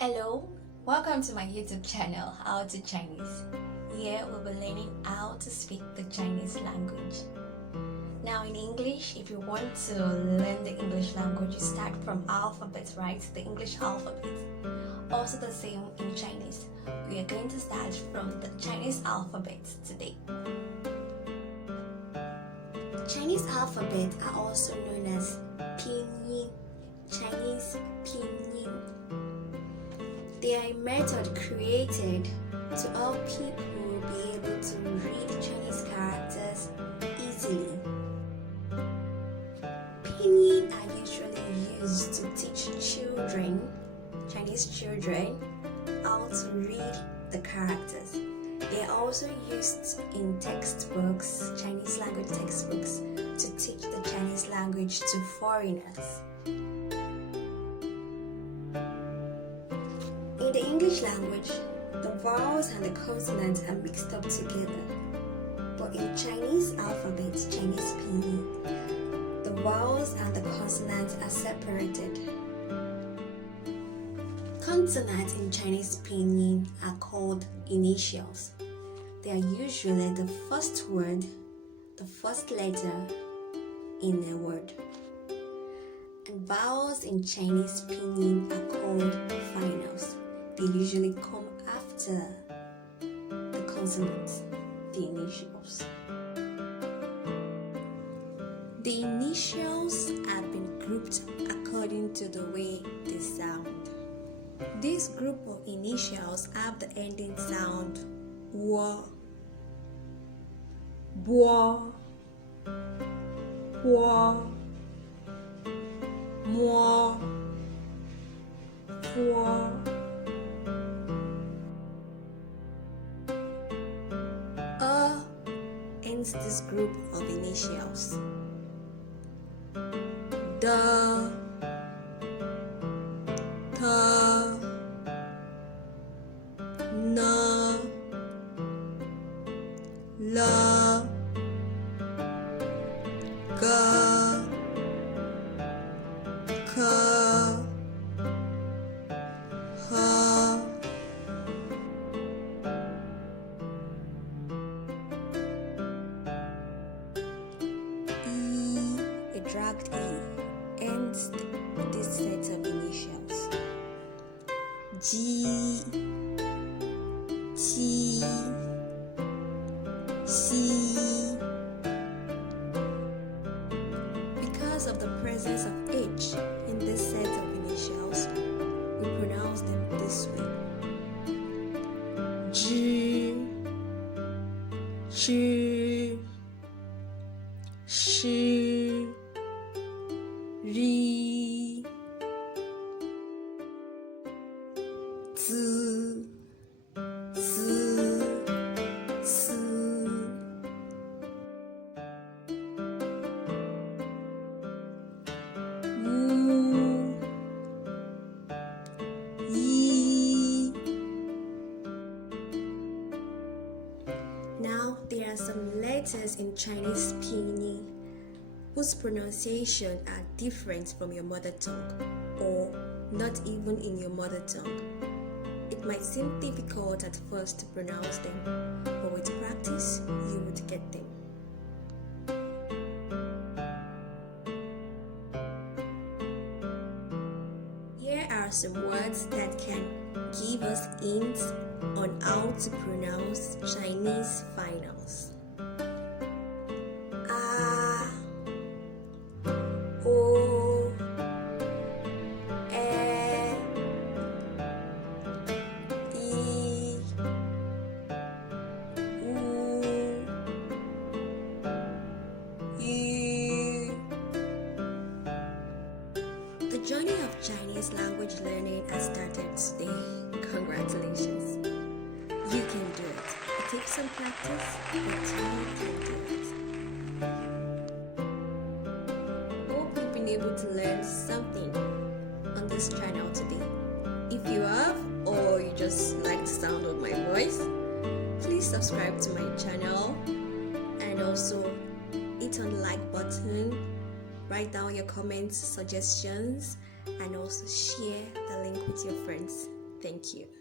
Hello, welcome to my YouTube channel, How to Chinese. Here we'll be learning how to speak the Chinese language. Now in English, if you want to learn the English language, you start from alphabet, right? The English alphabet. Also the same in Chinese. We are going to start from the Chinese alphabet today. Chinese alphabet are also known as Pinyin, Chinese Pinyin. They are a method created to help people be able to read Chinese characters easily. Pinyin are usually used to teach children, Chinese children, how to read the characters. They are also used in textbooks, Chinese language textbooks, to teach the Chinese language to foreigners. In the English language, the vowels and the consonants are mixed up together. But in Chinese alphabet, Chinese Pinyin, the vowels and the consonants are separated. Consonants in Chinese Pinyin are called initials. They are usually the first word, the first letter in a word. And vowels in Chinese Pinyin are called finals. They usually come after the consonants, the initials. The initials have been grouped according to the way they sound. This group of initials have the ending sound wa, bo, hua, mo, fua. Ends this group of initials. Da, ta, na, la, ga, ka, ha. Dragged E ends this set of initials. G, T, C. Because of the presence of H in this set of initials, we pronounce them this way. G, Ch, Sh, Ri, Z, Z, S. Wu, Yi. Now there are some letters in Chinese Pinyin whose pronunciation are different from your mother tongue, or not even in your mother tongue. It might seem difficult at first to pronounce them, but with practice, you would get them. Here are some words that can give us hints on how to pronounce Chinese finals. O, E, I, U, U. The journey of Chinese language learning has started today. Congratulations. You can do it. It takes some practice, but you can do it. Able to learn something on this channel today. If you have, or you just like the sound of my voice, please subscribe to my channel and also hit on the like button, write down your comments, suggestions, and also share the link with your friends. Thank you.